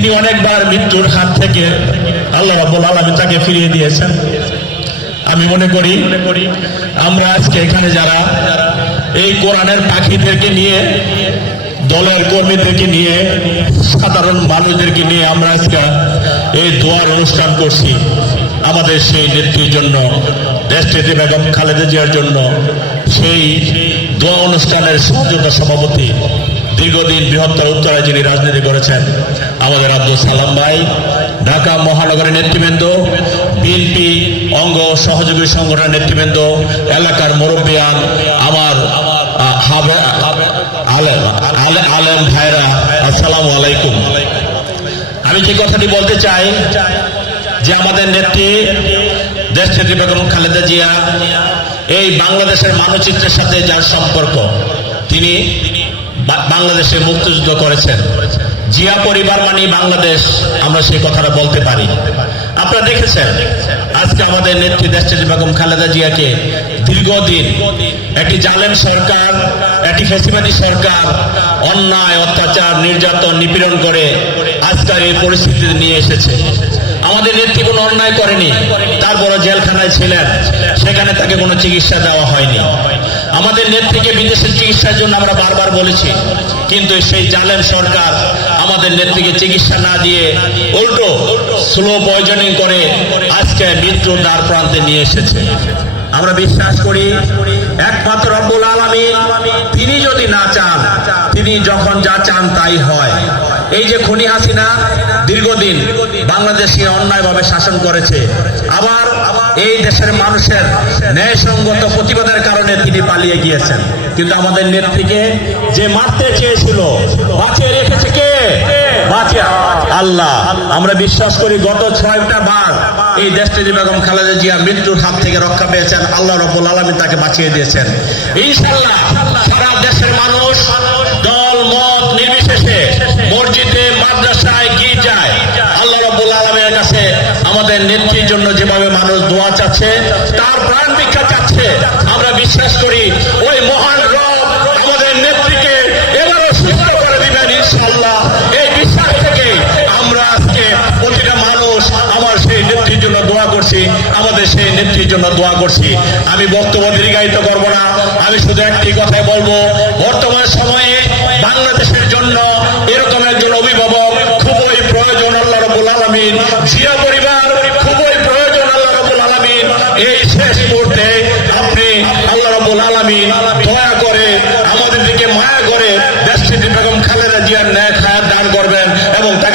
তিনি অনেকবার মৃত্যুর হাত থেকে আল্লাহ রাব্বুল আলামিন তাকে ফিরিয়ে দিয়েছেন। আমি মনে করি, আমরা আজকে এখানে যারা এই কোরআনের পাখিদেরকে নিয়ে, দলের কর্মীদেরকে নিয়ে, সাধারণ মানুষদেরকে নিয়ে আমরা আজকে এই দোয়ার অনুষ্ঠান করছি। আমাদের সেই নেত্রীর জন্য দেশটিতে বেগম খালেদা জিয়ার জন্য সেই দোয়া অনুষ্ঠানের সহযোগিতা সভাপতি দীর্ঘদিন বৃহত্তর উত্তরায় যিনি রাজনীতি করেছেন, আমাদের আব্দুল সালাম ভাই, ঢাকা মহানগরের নেতৃবৃন্দ বিএনপি অঙ্গ সহযোগী সংগঠনের নেতৃবৃন্দ, এলাকার মুরব্বিয়ান আমার আলেম আলে- আলেম ভাইরা, আসসালামু আলাইকুম। আমি যে কথাটি বলতে চাই, যে আমাদের নেত্রী দেশ নেত্রী বেগম খালেদা জিয়া, এই বাংলাদেশের মানচিত্রের সাথে যার সম্পর্ক, তিনি বাংলাদেশে মুক্তিযুদ্ধ করেছেন। জিয়া পরিবার মানে বাংলাদেশ, আমরা সেই কথাটা বলতে পারি। আপনারা দেখেছেন, আজকে আমাদের নেত্রী দেশ বেগম খালেদা জিয়াকে দীর্ঘদিন একটি জালেম সরকার, একটি ফেসিবাদী সরকার, অন্যায়, অত্যাচার, নির্যাতন, নিপীড়ন করে আজকের এই পরিস্থিতিতে নিয়ে এসেছে। আমাদের নেত্রী কোনো অন্যায় করেনি, তারপরও জেলখানায় ছিলেন, সেখানে তাকে কোনো চিকিৎসা দেওয়া হয়নি। আমাদের নেত্রীকে বিদেশের চিকিৎসার জন্য আমরা বারবার বলেছি, কিন্তু সেই জালেম সরকার আমাদের নেত্রীকে চিকিৎসা না দিয়ে উল্টো স্লো পয়জনিং করে আজকে মৃত্যুর দ্বার প্রান্তে নিয়ে এসেছে। আমরা বিশ্বাস করি, একমাত্র রব্বুল আলামিন, তিনি যদি না চান, তিনি যখন যা চান তাই হয়। এই যে খনি হাসিনা দীর্ঘদিন বাংলাদেশকে অন্যায়ভাবে শাসন করেছে, আবার এই দেশের মানুষের ন্যায়সঙ্গত প্রতিবাদের কারণে তিনি পালিয়ে গিয়েছেন। কিন্তু আমাদের নেত্রীকে যে মারতে চেয়েছিল, বাঁচিয়ে রেখেছে কে? বাঁচিয়ে আল্লাহ। আমরা বিশ্বাস করি গত ছয়টা বার এই দেশটি বেগম খালেদা জিয়া মৃত্যুর হাত থেকে রক্ষা পেয়েছেন। আল্লাহ রব্বুল আলমী তাকে বাঁচিয়ে দিয়েছেন। ইনশাল্লাহ সারা দেশের মানুষ দল, মত, নির্বিশেষে আমাদের নেত্রীর জন্য যেভাবে মানুষ দোয়া চাচ্ছে, তার প্রাণ ভিক্ষা চাচ্ছে, আমরা বিশ্বাস করি ওই মহান নেত্রীকে সুস্থ এই বিশ্বাস থেকে আমরা প্রতিটা মানুষ আমার সেই নেত্রীর জন্য দোয়া করছি, আমাদের সেই নেত্রীর জন্য দোয়া করছি। আমি বক্তব্য দীর্ঘায়িত করব না, আমি শুধু একটি কথাই বলব, বর্তমান সময়ে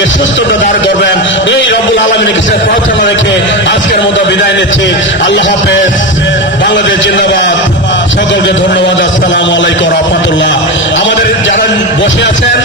সুস্থতা দাঁড় করবেন। এই রবুল আলমিনের কাছে প্রার্থনা রেখে আজকের মতো বিদায় নিচ্ছি। আল্লাহ হাফেজ। বাংলাদেশ জিন্দাবাদ। সকলকে ধন্যবাদ। আসসালাম আলাইকুম রহমতুল্লাহ। আমাদের যারা বসে আছেন